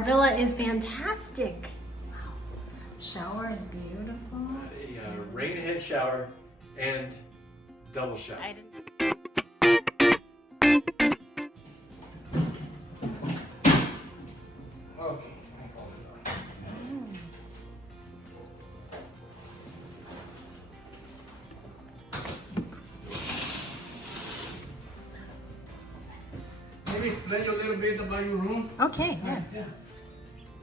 our villa is fantastic. Wow. Shower is beautiful. A rain ahead shower and double shower. I didn't... Okay. Maybe explain a little bit about your room. Okay, yes. Yeah.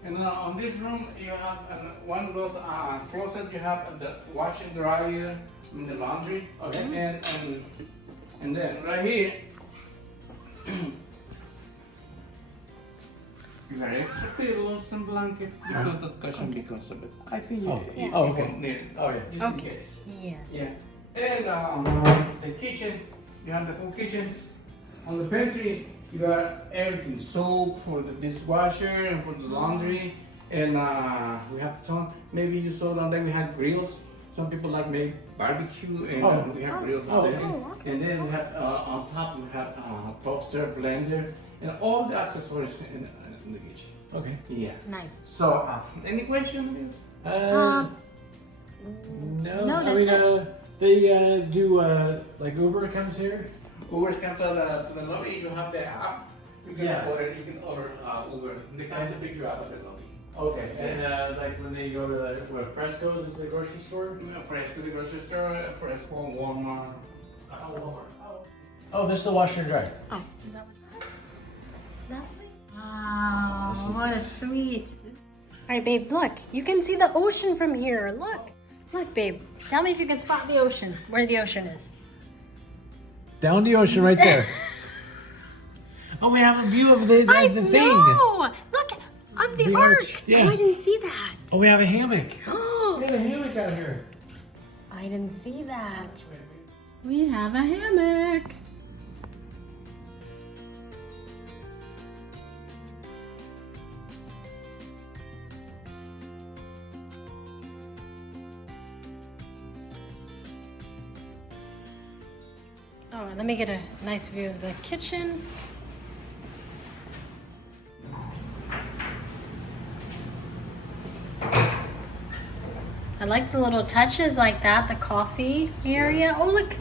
And on this room, you have one of those closets. You have the wash and dryer and the laundry. Okay. And then right here, you have extra pillows and blankets because the cushion becomes a bit. I think you okay. won't need it. Oh, yeah. Just in case. Yes. Yeah. And the kitchen, you have the full kitchen. On the pantry, you got everything: soap for the dishwasher and for the laundry. And we have some. Maybe you saw down there we have grills. Some people like make barbecue, and we have grills up there. Okay. And then we have on top we have toaster, blender, and all the accessories in the kitchen. Okay. Yeah. Nice. So, any questions? No, no, I that's mean, they do like Uber comes here. Uber comes to the lobby. You have the app. You can Yeah. order. You can order Uber. They come to pick you up at the lobby. Okay, and like when they go to the Fresco's is the grocery store. Fresco, the grocery store. Fresco, Walmart. Oh, this is the washer and dryer. Oh, is that what that is? Lovely. Wow, what a sweet. All right, babe, look. You can see the ocean from here. Look. Look, babe. Tell me if you can spot the ocean, where the ocean is. Down the ocean right there. Oh, we have a view of the thing. No! Look, of the ark. arch, yeah. Oh, I didn't see that. Oh, we have a hammock. Oh, We have a hammock out here. I didn't see that. We have a hammock. Oh, let me get a nice view of the kitchen. I like the little touches like that, the coffee area. Oh, look.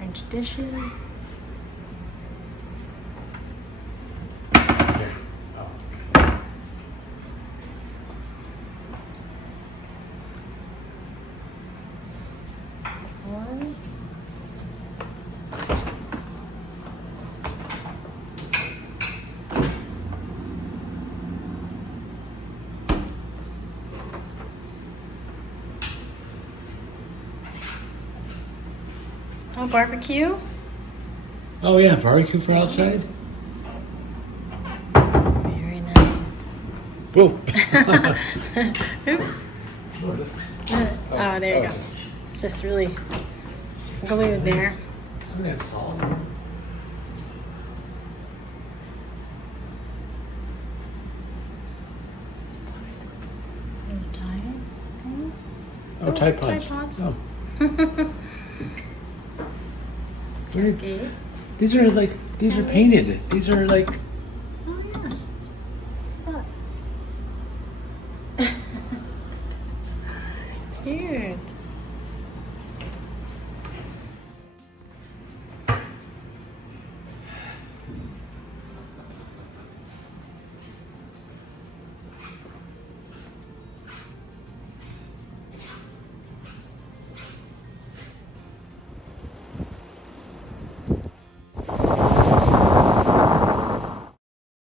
Orange dishes. Floors. Oh, barbecue. Oh yeah, barbecue for outside. Very nice. Whoa. Oops. What is this? Oh, there you go. Just, It's just really glued there. I mean, it's solid. Little tire thing. Oh, Tide Pods. Tide Pods. Oh. Cascade. These are painted. These are like